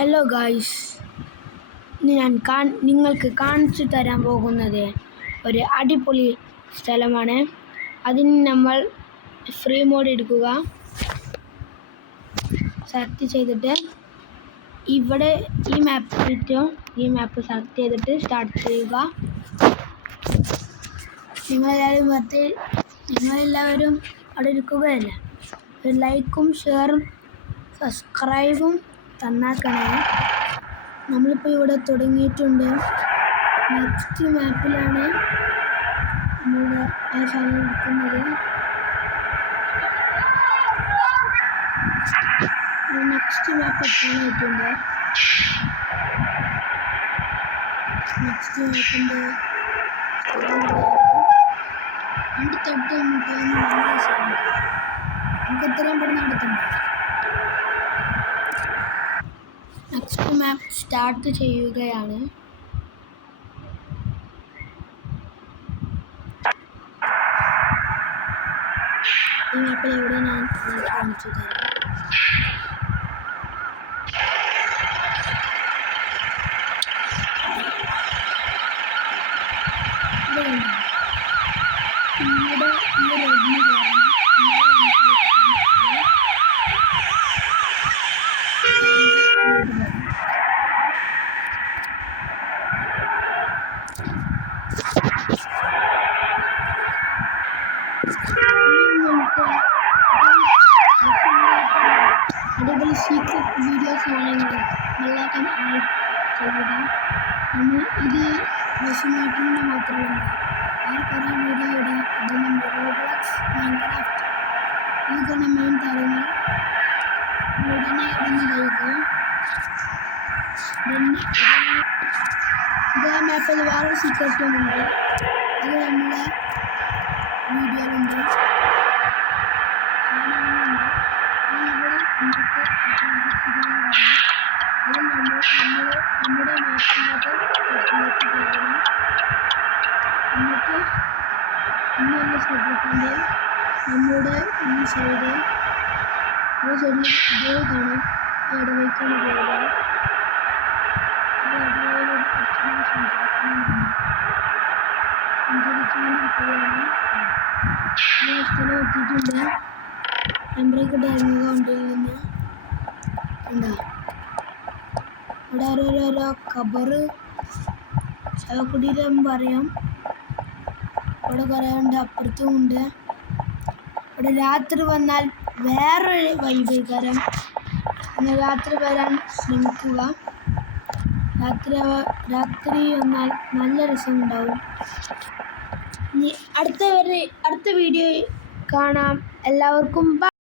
Hello guys, ഞാൻ നിങ്ങൾക്ക് കാണിച്ചു തരാൻ പോകുന്നത് ഒരു അടിപൊളി സ്ഥലമാണ്. അതിന് നമ്മൾ ഫ്രീ മോഡ് എടുക്കുക, സെലക്ട് ചെയ്തിട്ട് ഇവിടെ ഈ മാപ്പ് കിട്ടും. ഈ മാപ്പ് സെലക്ട് ചെയ്തിട്ട് സ്റ്റാർട്ട് ചെയ്യുക. നിങ്ങളെല്ലാവരും അവിടെ ഇരിക്കുകയല്ലേ, ഒരു ലൈക്കും ഷെയറും സബ്സ്ക്രൈബും തന്നാക്കണേ. നമ്മളിപ്പോൾ ഇവിടെ തുടങ്ങിയിട്ടുണ്ട്. നെക്സ്റ്റ് മാപ്പിലാണ് നമ്മുടെ ആ സ്ഥലം എടുക്കുന്നത്. നെക്സ്റ്റ് മാപ്പ് എത്താനായിട്ടുണ്ട്. നെക്സ്റ്റ് മാപ്പിൻ്റെ രണ്ട് തൊട്ട് നമുക്ക് എത്രയും പെട്ടെന്ന് അടുത്തുണ്ട്. നെക്സ്റ്റ് മാപ്പ് സ്റ്റാർട്ട് ചെയ്യുകയാണ്. ഈ മാപ്പിൽ എവിടെ ഞാൻ കാണിച്ചു തരാം. ഇവിടെ ഈ റെഡിന് കയറണം. അടിപൊളി സീക്രട്ട് വീഡിയോസ് ആണെങ്കിൽ എല്ലാവർക്കും ചെയ്യുക. നമ്മൾ ഇത് വിഷമായിട്ടുണ്ട് മാത്രമല്ല വേറെ കുറേ വീഡിയോ ഇടാം. ഇത് നമ്മുടെ റോബ്ലോക്സ്, മൈൻക്രാഫ്റ്റ്, ഇതൊക്കെയാണ് മെയിൻ കാര്യങ്ങൾ. ഉടനെ ഇടുന്നതായിരിക്കും. ഇതേ മാപ്പിൽ വേറൊരു സീക്രട്ടും ഉണ്ട്. അത് നമ്മുടെ വീഡിയോയിലുണ്ട്. അത് നമ്മുടെ മാപ്പിനകത്ത് എന്നിട്ട് ഇന്നൊന്ന് ശ്രദ്ധിക്കേണ്ടത് നമ്മുടെ ഈ സൈഡ് അതേ കാണാം. അവിടെ വയ്ക്കാൻ പോകുക. സ്ഥലം എത്തിയിട്ടുണ്ട്. ടെമ്പറേച്ചർ ഇറങ്ങുക വണ്ടിയിൽ നിന്ന്. എന്താ ഇവിടെ ഓരോരോ കബറ് ശവകുടീരം പറയാം. ഇവിടെ കുറേ ഉണ്ട്, അപ്പുറത്തും ഉണ്ട്. ഇവിടെ രാത്രി വന്നാൽ വേറൊരു വൈബേക്കാരം. എന്നാൽ രാത്രി വരാൻ ശ്രമിക്കുക. രാത്രി വന്നാൽ നല്ല രസമുണ്ടാവും. ഇനി അടുത്ത വീഡിയോ കാണാം. എല്ലാവർക്കും ബൈ.